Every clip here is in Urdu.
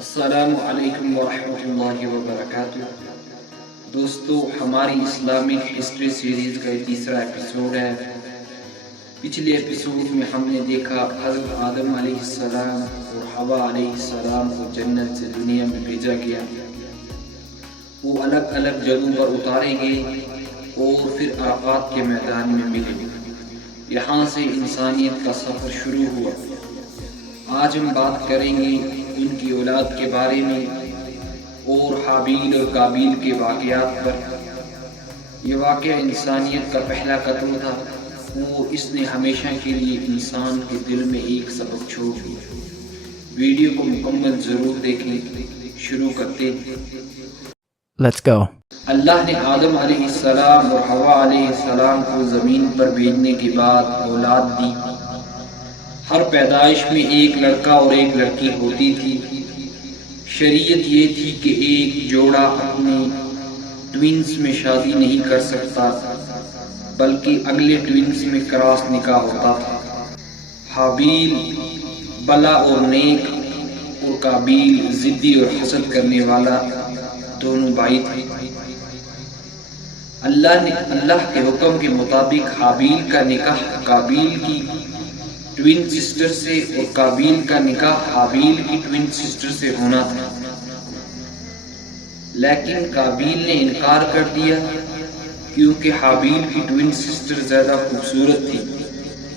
السلام علیکم ورحمۃ اللہ وبرکاتہ۔ دوستو، ہماری اسلامک ہسٹری سیریز کا یہ تیسرا ایپیسوڈ ہے۔ پچھلے ایپیسوڈ میں ہم نے دیکھا حضرت آدم علیہ السلام اور حوا علیہ السلام کو جنت سے دنیا میں بھیجا گیا۔ وہ الگ الگ جگہوں پر اتارے گئے اور پھر عرفات کے میدان میں ملے۔ یہاں سے انسانیت کا سفر شروع ہوا۔ آج ہم بات کریں گے ان کی اولاد کے بارے میں اور حابیل اور قابیل کے واقعات پر۔ یہ واقعہ انسانیت کا پہلا قتل تھا اور اس نے ہمیشہ کے لیے انسان کے دل میں ایک سبق چھوڑ دیا۔ ویڈیو کو مکمل ضرور دیکھیں۔ شروع کرتے ہیں۔ Let's go. اللہ نے آدم علیہ السلام اور حوا علیہ السلام کو زمین پر بھیجنے کے بعد اولاد دی۔ ہر پیدائش میں ایک لڑکا اور ایک لڑکی ہوتی تھی۔ شریعت یہ تھی کہ ایک جوڑا اپنے ٹوینز میں شادی نہیں کر سکتا، بلکہ اگلے ٹوینز میں کراس نکاح ہوتا تھا۔ حابیل بلا اور نیک اور قابیل ضدی اور حسد کرنے والا دونوں بھائی تھے۔ اللہ کے حکم کے مطابق حابیل کا نکاح قابیل کی ٹوین سسٹر سے اور قابیل کا نکاح حابیل کی ٹوین سسٹر سے ہونا تھا، لیکن قابیل نے انکار کر دیا کیونکہ حابیل کی ٹوین سسٹر زیادہ خوبصورت تھی۔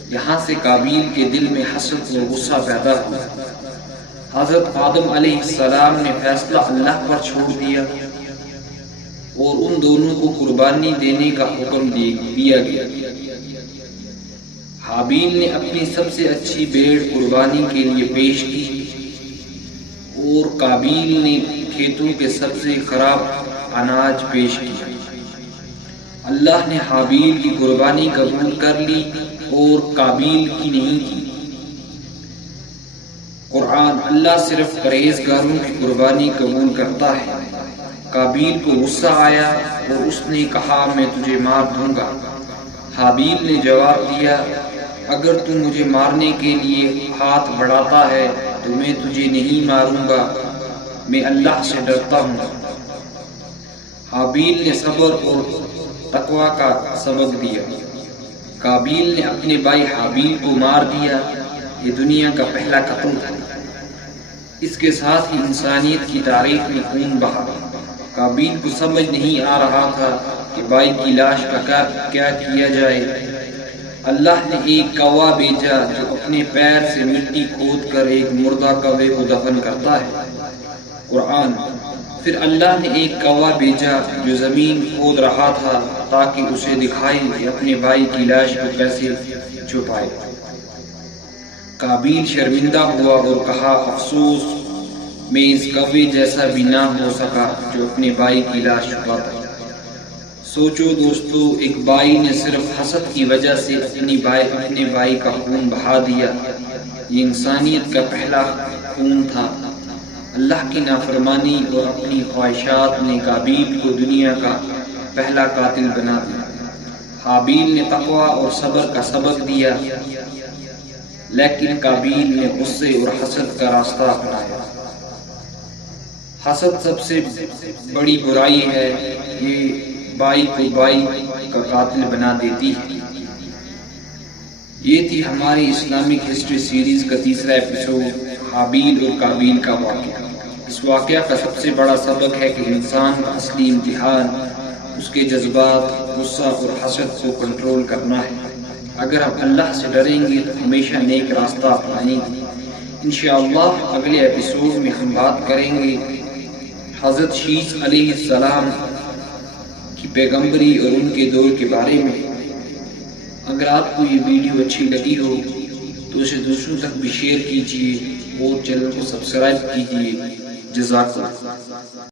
یہاں سے قابیل کے دل میں حسد اور غصہ پیدا ہوا۔ حضرت آدم علیہ السلام نے فیصلہ اللہ پر چھوڑ دیا اور ان دونوں کو قربانی دینے کا حکم دیا گیا۔ حابیل نے اپنی سب سے اچھی بھیڑ قربانی کے لیے پیش کی اور قابیل نے کھیتوں کے سب سے خراب اناج پیش کیا۔ اللہ نے حابیل کی قربانی قبول کر لی اور قابیل کی نہیں کی۔ قرآن اللہ صرف پرہیزگاروں کی قربانی قبول کرتا ہے۔ قابیل کو غصہ آیا اور اس نے کہا، میں تجھے مار دوں گا۔ حابیل نے جواب دیا، اگر تو مجھے مارنے کے لیے ہاتھ بڑھاتا ہے تو میں تجھے نہیں ماروں گا، میں اللہ سے ڈرتا ہوں۔ حابیل نے صبر اور تقوی کا سبق دیا۔ قابیل نے اپنے بھائی حابیل کو مار دیا۔ یہ دنیا کا پہلا قتل تھا۔ اس کے ساتھ ہی انسانیت کی تاریخ میں خون بہا۔ قابیل کو سمجھ نہیں آ رہا تھا کہ بھائی کی لاش کا کیا کیا جائے۔ اللہ نے ایک کوا بھیجا جو اپنے پیر سے مٹی کھود کر ایک مردہ کوے کو دفن کرتا ہے۔ قرآن۔ پھر اللہ نے ایک کوا بھیجا جو زمین کھود رہا تھا تاکہ اسے دکھائے کہ اپنے بھائی کی لاش کو کیسے چھپائے۔ قابیل شرمندہ ہوا اور کہا، افسوس، میں اس کوے جیسا بھی نہ ہو سکا جو اپنے بھائی کی لاش چھپاتا۔ سوچو دوستو، ایک بھائی نے صرف حسد کی وجہ سے اپنے بھائی کا خون بہا دیا۔ یہ انسانیت کا پہلا خون تھا۔ اللہ کی نافرمانی اور اپنی خواہشات نے قابیل کو دنیا کا پہلا قاتل بنا دیا۔ حابیل نے تقوی اور صبر کا سبق دیا، لیکن قابیل نے غصے اور حسد کا راستہ اپنایا۔ حسد سب سے بڑی برائی ہے، یہ بھائی کو بھائی کا قاتل بنا دیتی ہے۔ یہ تھی ہماری اسلامک ہسٹری سیریز کا تیسرا ایپیسوڈ، حابیل اور قابیل کا واقعہ۔ اس واقعہ کا سب سے بڑا سبق ہے کہ انسان کا اصلی امتحان اس کے جذبات، غصہ اور حسد کو کنٹرول کرنا ہے۔ اگر ہم اللہ سے ڈریں گے تو ہمیشہ نیک راستہ اپنائیں گے۔ انشاءاللہ اگلے ایپیسوڈ میں ہم بات کریں گے حضرت شیث علیہ السلام کی پیغمبری اور ان کے دور کے بارے میں۔ اگر آپ کو یہ ویڈیو اچھی لگی ہو تو اسے دوسروں تک بھی شیئر کیجیے اور چینل کو سبسکرائب کیجیے۔ جزاک اللہ۔